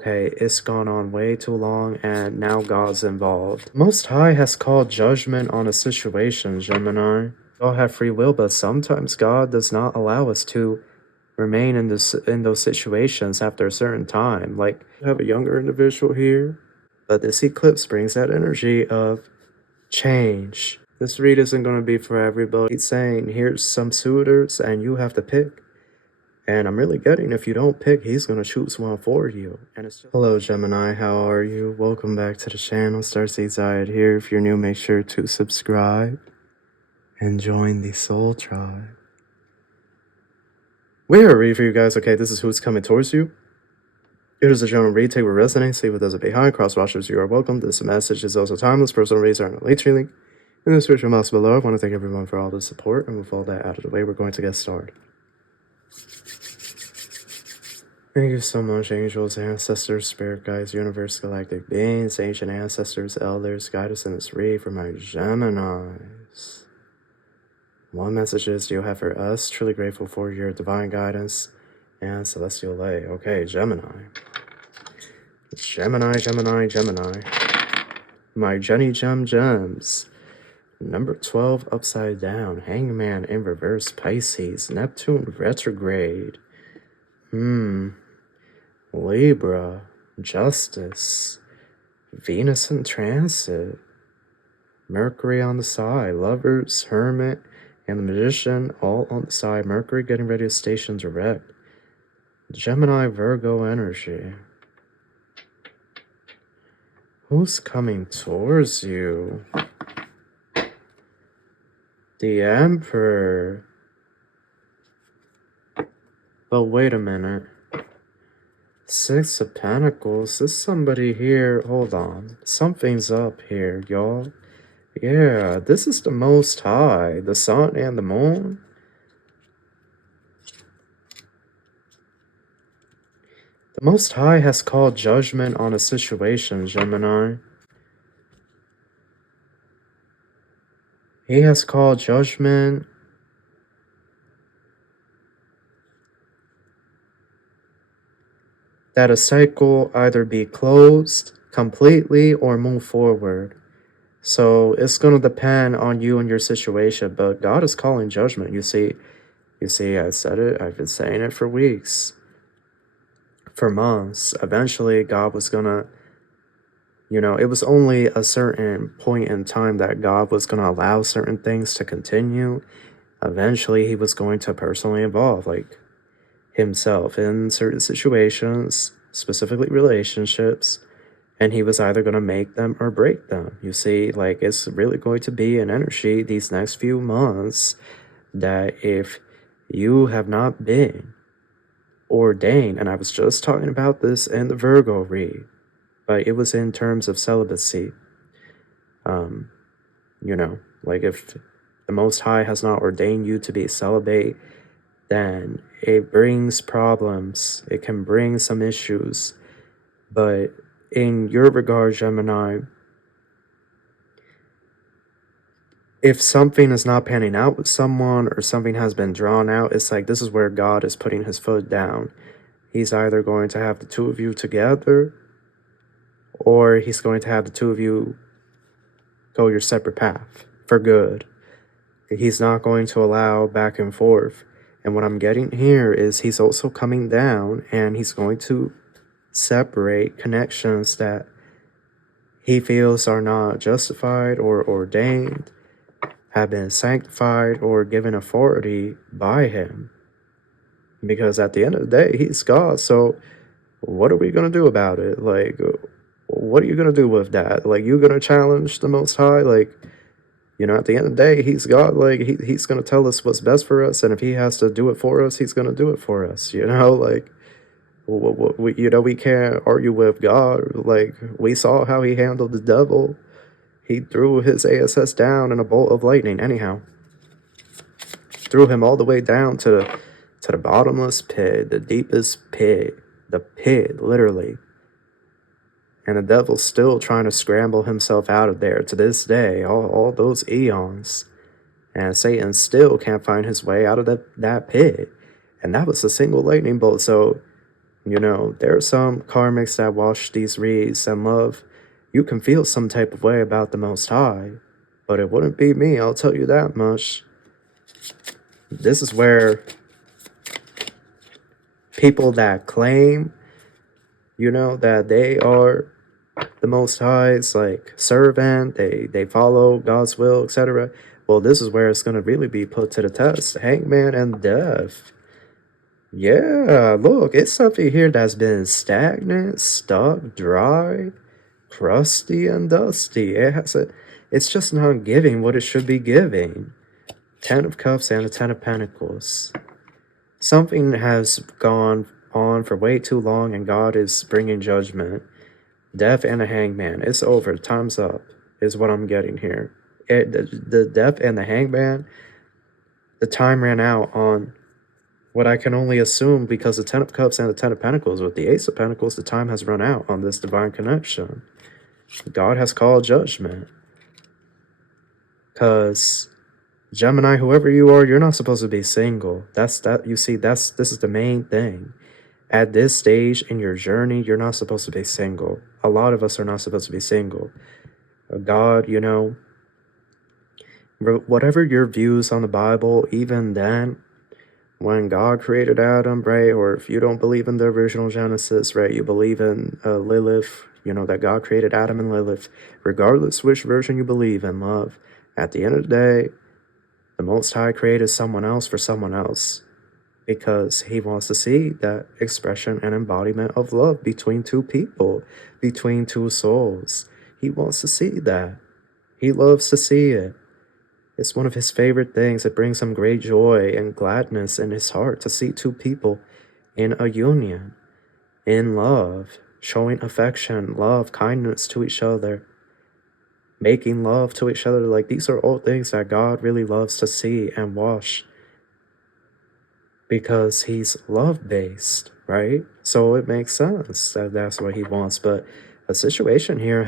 Okay, it's gone on way too long and now God's involved. Most High has called judgment on a situation, Gemini. We all have free will, but sometimes God does not allow us to remain in those situations after a certain time. Like, you have a younger individual here, but this eclipse brings that energy of change. This read isn't going to be for everybody. It's saying, here's some suitors and you have to pick. And I'm really getting, if you don't pick, he's going to choose one for you. And it's just... Hello, Gemini. How are you? Welcome back to the channel. Starseed Zayed here. If you're new, make sure to subscribe and join the Soul Tribe. We're ready for you guys. Okay, this is who's coming towards you. It is a general read. Take what resonates, leave what doesn't behind. Cross watchers, you are welcome. This message is also timeless. Personal reads are in the LINKTREE link in the description box below. I want to thank everyone for all the support. And with all that out of the way, we're going to get started. Thank you so much, angels, ancestors, spirit guides, universe, galactic beings, ancient ancestors, elders, guide us in this read for my Geminis. What messages do you have for us? Truly grateful for your divine guidance and celestial light. Okay, Gemini. Gemini, Gemini, Gemini. My Jenny Gem Gems. Number 12 upside down. Hangman in reverse, Pisces. Neptune retrograde. Libra, Justice, Venus in transit, Mercury on the side, Lovers, Hermit, and the Magician all on the side. Mercury getting ready to station direct. Gemini, Virgo energy. Who's coming towards you? The Emperor. But wait a minute. Six of Pentacles. This somebody here. Hold on. Something's up here, y'all. Yeah, this is the Most High. The sun and the moon. The Most High has called judgment on a situation, Gemini. He has called judgment that a cycle either be closed completely or move forward. So it's going to depend on you and your situation, but God is calling judgment. You see, I said it, I've been saying it for weeks, for months. Eventually, God was going to, it was only a certain point in time that God was going to allow certain things to continue. Eventually, he was going to personally involve, himself in certain situations, specifically relationships, and he was either going to make them or break them. You see, it's really going to be an energy these next few months that if you have not been ordained, and I was just talking about this in the Virgo read, but it was in terms of celibacy. If the Most High has not ordained you to be celibate, then it brings problems. It can bring some issues. But in your regard, Gemini, if something is not panning out with someone or something has been drawn out, it's like this is where God is putting his foot down. He's either going to have the two of you together or he's going to have the two of you go your separate path for good. He's not going to allow back and forth. And what I'm getting here is he's also coming down and he's going to separate connections that he feels are not justified or ordained, have been sanctified or given authority by him. Because at the end of the day, he's God. So what are we going to do about it? What are you going to do with that? You're going to challenge the Most High? At the end of the day, he's God. He's going to tell us what's best for us. And if he has to do it for us, he's going to do it for us. We can't argue with God. We saw how he handled the devil. He threw his ASS down in a bolt of lightning. Anyhow, threw him all the way down to the bottomless pit, the deepest pit, the pit, literally. And the devil's still trying to scramble himself out of there to this day, all those eons. And Satan still can't find his way out of that pit. And that was a single lightning bolt. So You know, there are some karmics that watch these reads and love. You can feel some type of way about the Most High, but it wouldn't be me, I'll tell you that much. This is where people that claim, you know, that they are the Most High's like servant, they follow God's will, etc. Well, this is where it's going to really be put to the test. Hangman and Death. Yeah, look, it's something here that's been stagnant, stuck, dry, crusty, and dusty. It's just not giving what it should be giving. 10 of Cups and the 10 of Pentacles. Something has gone on for way too long, and God is bringing judgment. Death and the Hangman. It's over. Time's up, is what I'm getting here. The Death and the Hangman, the time ran out on what I can only assume, because the 10 of Cups and the 10 of Pentacles, with the Ace of Pentacles, the time has run out on this divine connection. God has called judgment. Because Gemini, whoever you are, you're not supposed to be single. You see, this is the main thing. At this stage in your journey, you're not supposed to be single. A lot of us are not supposed to be single. God, you know, whatever your views on the Bible, even then, when God created Adam, right, or if you don't believe in the original Genesis, right, you believe in Lilith, you know, that God created Adam and Lilith, regardless which version you believe in, love, at the end of the day, the Most High created someone else for someone else, because he wants to see that expression and embodiment of love between two people, between two souls. He wants to see that. He loves to see it. It's one of his favorite things. It brings him great joy and gladness in his heart to see two people in a union, in love, showing affection, love, kindness to each other, making love to each other. Like, these are all things that God really loves to see and watch, because he's love-based, right? So it makes sense that that's what he wants. But a situation here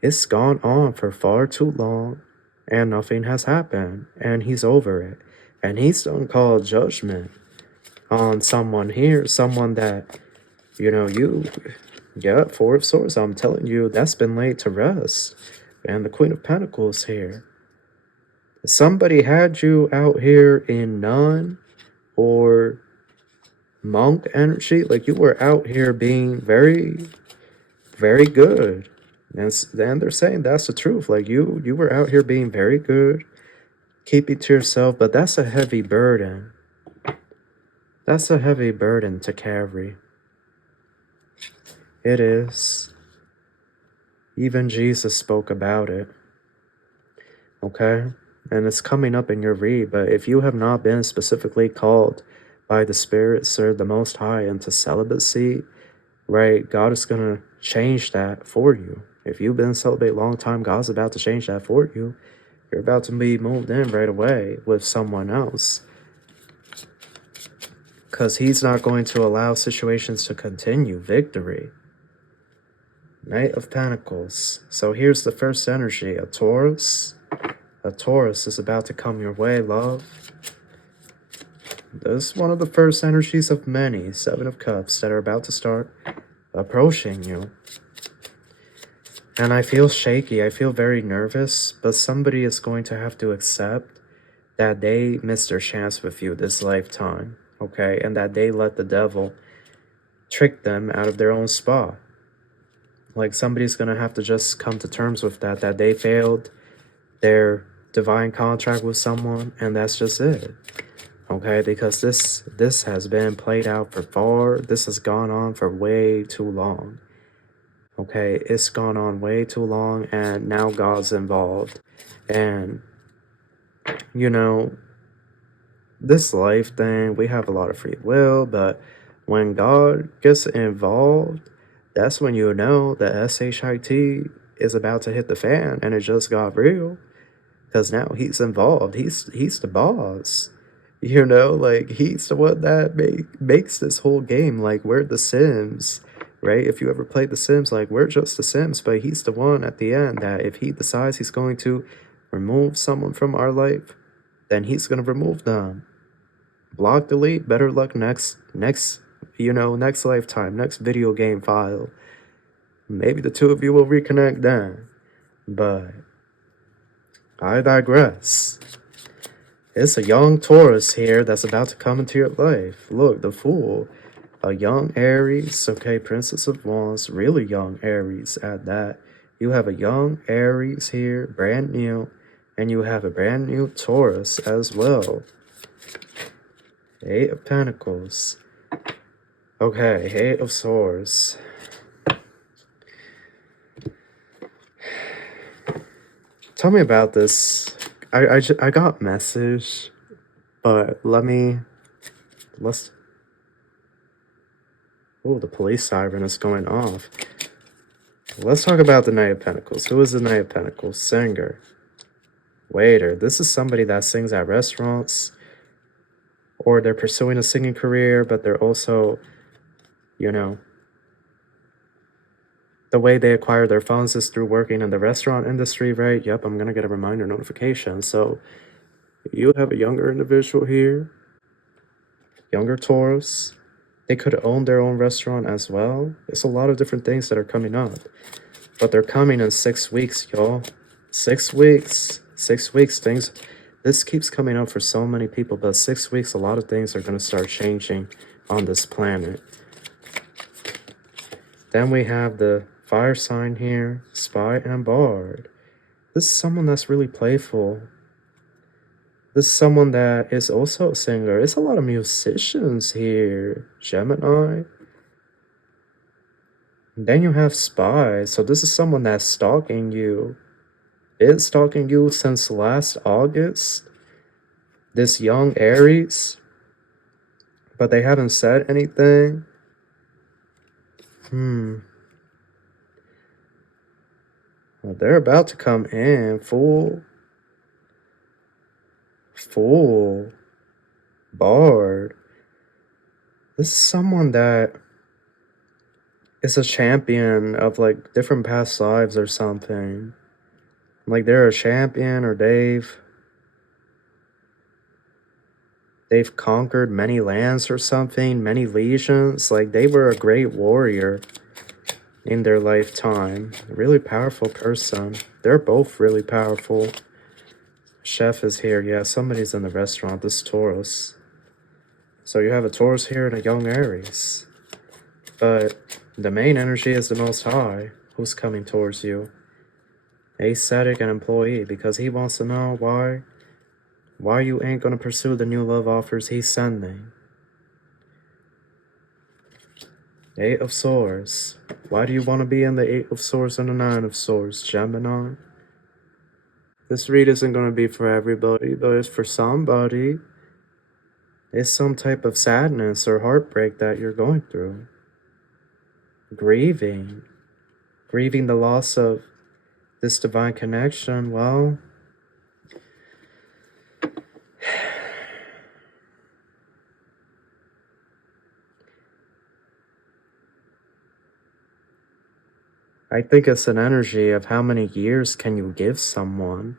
it's gone on for far too long, and nothing has happened, and he's over it. And he's done called judgment on someone here, someone that, you know, Four of Swords, I'm telling you, that's been laid to rest. And the Queen of Pentacles here. Somebody had you out here in nun or monk energy, like you were out here being very, very good. And then they're saying that's the truth. Like you were out here being very good, keeping to yourself, but that's a heavy burden. That's a heavy burden to carry. It is. Even Jesus spoke about it. Okay? And it's coming up in your read, but if you have not been specifically called by the Spirit, serve the Most High into celibacy, right, God is going to change that for you. If you've been celibate a long time, God's about to change that for you. You're about to be moved in right away with someone else, because he's not going to allow situations to continue. Victory. Knight of Pentacles. So here's the first energy, a Taurus. A Taurus is about to come your way, love. This is one of the first energies of many, 7 of Cups, that are about to start approaching you. And I feel shaky, I feel very nervous, but somebody is going to have to accept that they missed their chance with you this lifetime, okay? And that they let the devil trick them out of their own spot. Like, somebody's going to have to just come to terms with that they failed their divine contract with someone, and that's just it, okay? Because this has been played out this has gone on for way too long, okay? It's gone on way too long, and now God's involved. And, you know, this life thing, we have a lot of free will, but when God gets involved, that's when you know the SHIT is about to hit the fan, and it just got real. Because now he's involved. He's the boss. You know, like, he's the one that makes this whole game. Like, we're the Sims, right? If you ever played the Sims, like, we're just the Sims. But he's the one at the end that if he decides he's going to remove someone from our life, then he's going to remove them. Block, delete, better luck next, you know, next lifetime, next video game file. Maybe the two of you will reconnect then. But I digress. It's a young Taurus here that's about to come into your life. Look, the Fool. A young Aries, okay, Princess of Wands, really young Aries at that. You have a young Aries here, brand new, and you have a brand new Taurus as well. 8 of Pentacles. Okay, 8 of Swords. Tell me about this. I got message, but let's. Oh, the police siren is going off. Let's talk about the Knight of Pentacles. Who is the Knight of Pentacles? Singer. Waiter. This is somebody that sings at restaurants, or they're pursuing a singing career, but they're also, you know, the way they acquire their funds is through working in the restaurant industry, right? Yep, I'm going to get a reminder notification. So you have a younger individual here, younger Taurus. They could own their own restaurant as well. There's a lot of different things that are coming up. But they're coming in 6 weeks, y'all. 6 weeks. 6 weeks, things. This keeps coming up for so many people, but 6 weeks, a lot of things are going to start changing on this planet. Then we have the fire sign here, Spy and Bard. This is someone that's really playful. This is someone that is also a singer. It's a lot of musicians here. Gemini. And then you have Spy. So this is someone that's stalking you. Been stalking you since last August. This young Aries. But they haven't said anything. Well, they're about to come in. Fool. Bard. This is someone that is a champion of like different past lives or something. Like they're a champion, or they've conquered many lands or something, many legions. Like they were a great warrior in their lifetime. A really powerful person. They're both really powerful. Chef is here. Yeah, somebody's in the restaurant. This Taurus. So you have a Taurus here and a young Aries. But the main energy is the Most High, who's coming towards you. Ascetic and employee, because he wants to know why you ain't going to pursue the new love offers he's sending. 8 of Swords. Why do you want to be in the 8 of Swords and the 9 of Swords, Gemini? This read isn't going to be for everybody, but it's for somebody. It's some type of sadness or heartbreak that you're going through. Grieving the loss of this divine connection. Well, I think it's an energy of how many years can you give someone.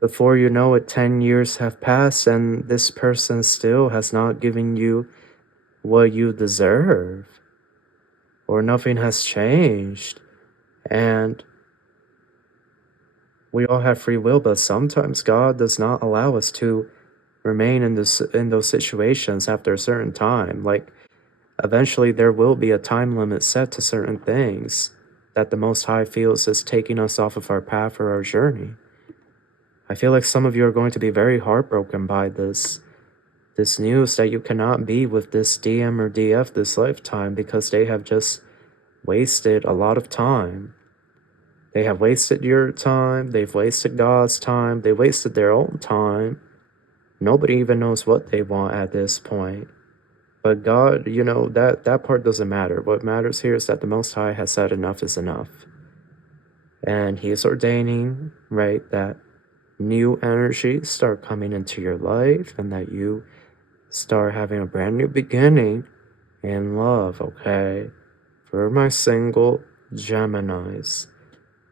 Before you know it, 10 years have passed and this person still has not given you what you deserve. Or nothing has changed. And we all have free will, but sometimes God does not allow us to remain in those situations after a certain time. Like, eventually there will be a time limit set to certain things that the Most High feels is taking us off of our path or our journey. I feel like some of you are going to be very heartbroken by this news that you cannot be with this DM or DF this lifetime because they have just wasted a lot of time. They have wasted your time, they've wasted God's time, they wasted their own time. Nobody even knows what they want at this point. But God, you know, that part doesn't matter. What matters here is that the Most High has said enough is enough. And He is ordaining, right, that new energies start coming into your life and that you start having a brand new beginning in love, okay? For my single Geminis,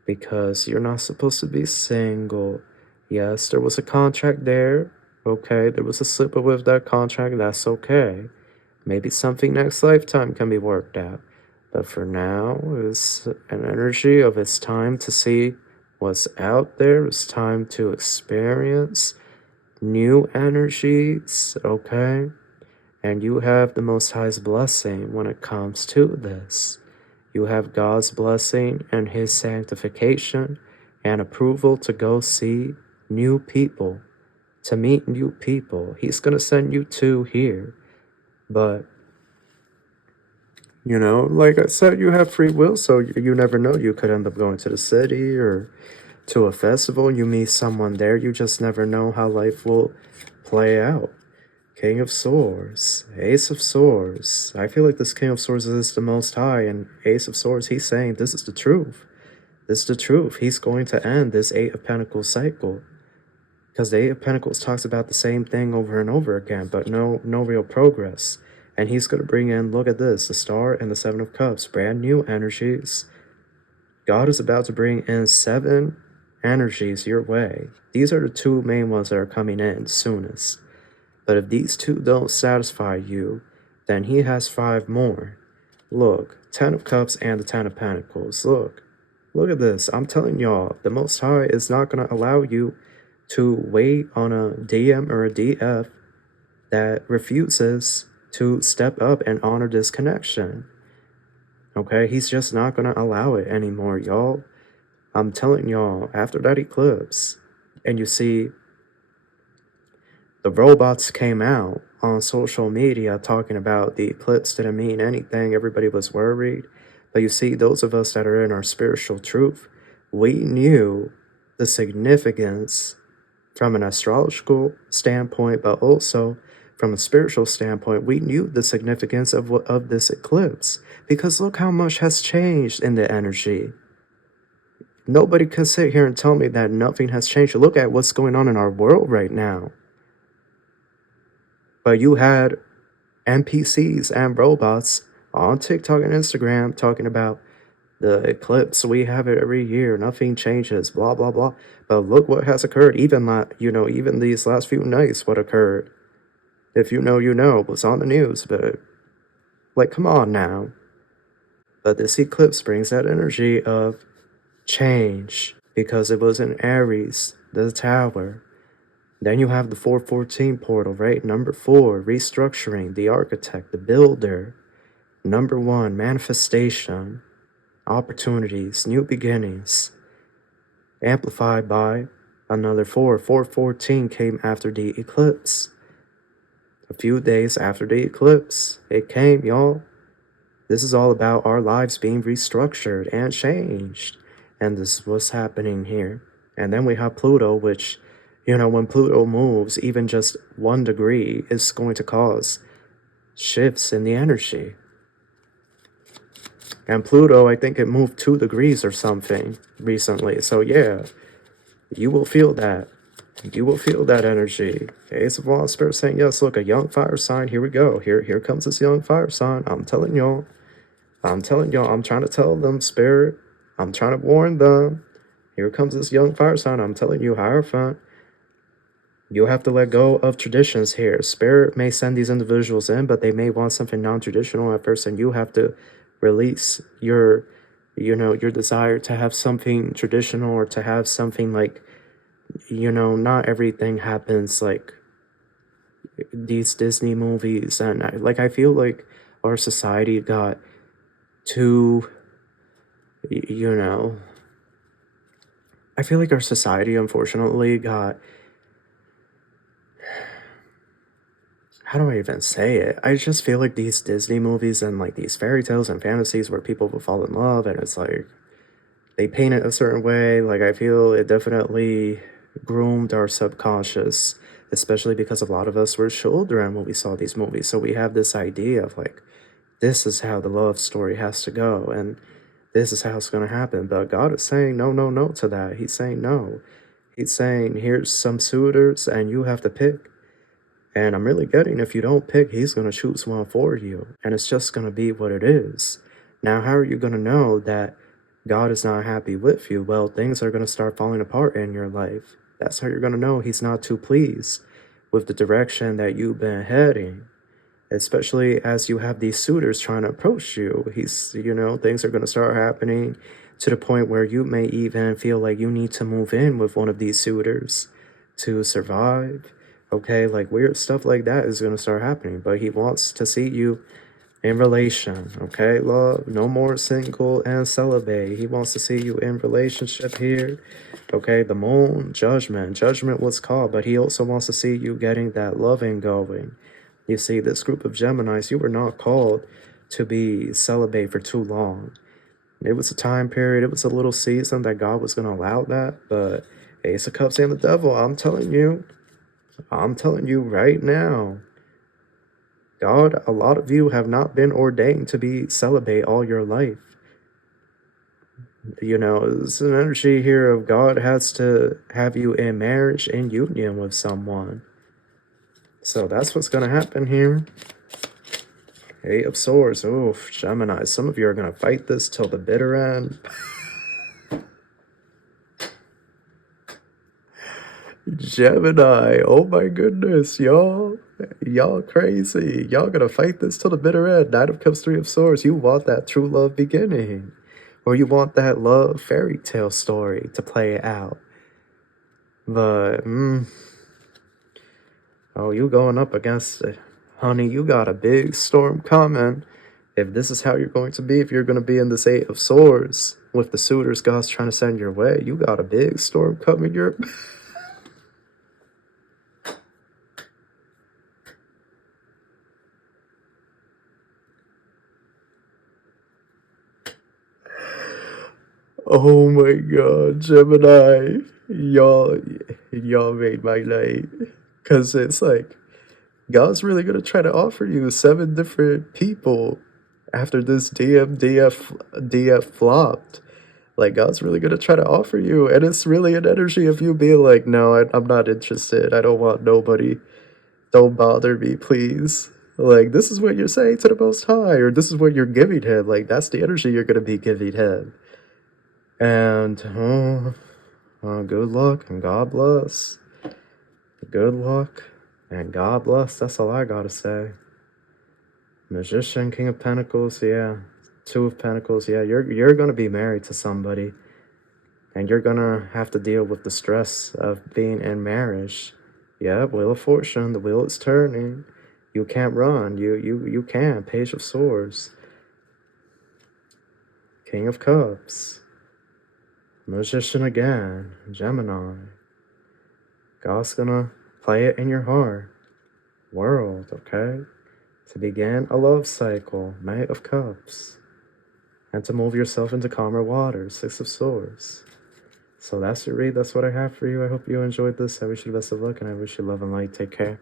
because you're not supposed to be single. Yes, there was a contract there, okay? There was a slip with that contract, that's okay. Maybe something next lifetime can be worked out. But for now, it's an energy of it's time to see what's out there. It's time to experience new energies, okay? And you have the Most High's blessing when it comes to this. You have God's blessing and His sanctification and approval to go see new people, to meet new people. He's going to send you two here. But, you know, like I said, you have free will, so you never know. You could end up going to the city or to a festival. You meet someone there. You just never know how life will play out. King of Swords, Ace of Swords. I feel like this King of Swords is the Most High, and Ace of Swords, he's saying this is the truth. This is the truth. He's going to end this Eight of Pentacles cycle. Because the Eight of Pentacles talks about the same thing over and over again, but no real progress. And he's going to bring in, look at this, the Star and the Seven of Cups, brand new energies. God is about to bring in 7 energies your way. These are the 2 main ones that are coming in soonest. But if these 2 don't satisfy you, then he has 5 more. Look, 10 of Cups and the 10 of Pentacles. Look at this. I'm telling y'all, the Most High is not going to allow you to wait on a DM or a DF that refuses to step up and honor this connection. Okay, he's just not going to allow it anymore, y'all. I'm telling y'all, after that eclipse, and you see, the robots came out on social media talking about the eclipse didn't mean anything. Everybody was worried. But you see, those of us that are in our spiritual truth, we knew the significance from an astrological standpoint, but also from a spiritual standpoint. We knew the significance of this eclipse, because look how much has changed in the energy. Nobody can sit here and tell me that nothing has changed. Look at what's going on in our world right now. But you had NPCs and robots on TikTok and Instagram talking about the eclipse. We have it every year. Nothing changes. Blah, blah, blah. But look what has occurred. Even these last few nights, what occurred. If you know, you know. It was on the news. But, like, come on now. But this eclipse brings that energy of change. Because it was in Aries, the Tower. Then you have the 414 portal, right? Number 4, restructuring, the architect, the builder. Number 1, manifestation, opportunities, new beginnings. Amplified by another 4. 414 came after the eclipse. A few days after the eclipse, it came, y'all. This is all about our lives being restructured and changed. And this is what's happening here. And then we have Pluto, which, you know, when Pluto moves, even just 1 degree is going to cause shifts in the energy. And Pluto, I think it moved 2 degrees or something recently. So yeah, you will feel that. You will feel that energy. Ace of Wands, Spirit saying, yes, look, a young fire sign. Here we go. Here comes this young fire sign. I'm telling y'all. I'm trying to tell them, Spirit. I'm trying to warn them. Here comes this young fire sign. I'm telling you, Hierophant. You have to let go of traditions here. Spirit may send these individuals in, but they may want something non-traditional at first, and you have to release your desire to have something traditional, or to have something like, not everything happens like these Disney movies. And I feel like our society got too, I feel like our society, unfortunately, got, how do I even say it? I just feel like these Disney movies and like these fairy tales and fantasies where people will fall in love, and it's like they paint it a certain way. Like, I feel it definitely groomed our subconscious, especially because a lot of us were children when we saw these movies. So we have this idea of like, this is how the love story has to go, and this is how it's going to happen. But God is saying no, no, no to that. He's saying no. He's saying, here's some suitors and you have to pick. And I'm really getting, if you don't pick, he's going to choose one for you. And it's just going to be what it is. Now, how are you going to know that God is not happy with you? Well, things are going to start falling apart in your life. That's how you're going to know he's not too pleased with the direction that you've been heading. especially as you have these suitors trying to approach you. He's, you know, things are going to start happening to the point where you may even feel like you need to move in with one of these suitors to survive. Okay, like weird stuff like that is going to start happening, but he wants to see you in relation. Okay, love, no more single and celibate. He wants to see you in relationship here. Okay, the moon, judgment was called, but he also wants to see you getting that loving going. You see, this group of Geminis, you were not called to be celibate for too long. It was a time period, it was a little season that God was going to allow that, but Ace of Cups and the Devil, I'm telling you right now, God, a lot of you have not been ordained to be celibate all your life. You know, it's an energy here of God has to have you in marriage, in union with someone. So that's what's going to happen here. Eight of Swords. Oof, Gemini. Some of you are going to fight this till the bitter end. Gemini. Oh my goodness, y'all. Y'all crazy. Y'all going to fight this till the bitter end. Knight of Cups, Three of Swords. You want that true love beginning. Or you want that love fairy tale story to play out. But, oh, you going up against it. Honey, you got a big storm coming. If this is how you're going to be, if you're going to be in this Eight of Swords with the suitors God's trying to send your way, you got a big storm coming your... Oh my God, Gemini. Y'all made my night. Because it's like, God's really going to try to offer you 7 different people after this DF flopped. Like, God's really going to try to offer you. And it's really an energy of you being like, no, I'm not interested. I don't want nobody. Don't bother me, please. Like, this is what you're saying to the Most High. Or this is what you're giving him. Like, that's the energy you're going to be giving him. And, good luck and God bless. Good luck and God bless. That's all I gotta say. Magician, King of Pentacles, yeah. Two of Pentacles, yeah. You're gonna be married to somebody. And you're gonna have to deal with the stress of being in marriage. Yeah, Wheel of Fortune, the wheel is turning. You can't run. You can. Page of Swords. King of Cups. Magician again. Gemini. God's gonna play it in your heart. World, okay? To begin a love cycle. Knight of Cups. And to move yourself into calmer waters. Six of Swords. So that's your read. That's what I have for you. I hope you enjoyed this. I wish you the best of luck, and I wish you love and light. Take care.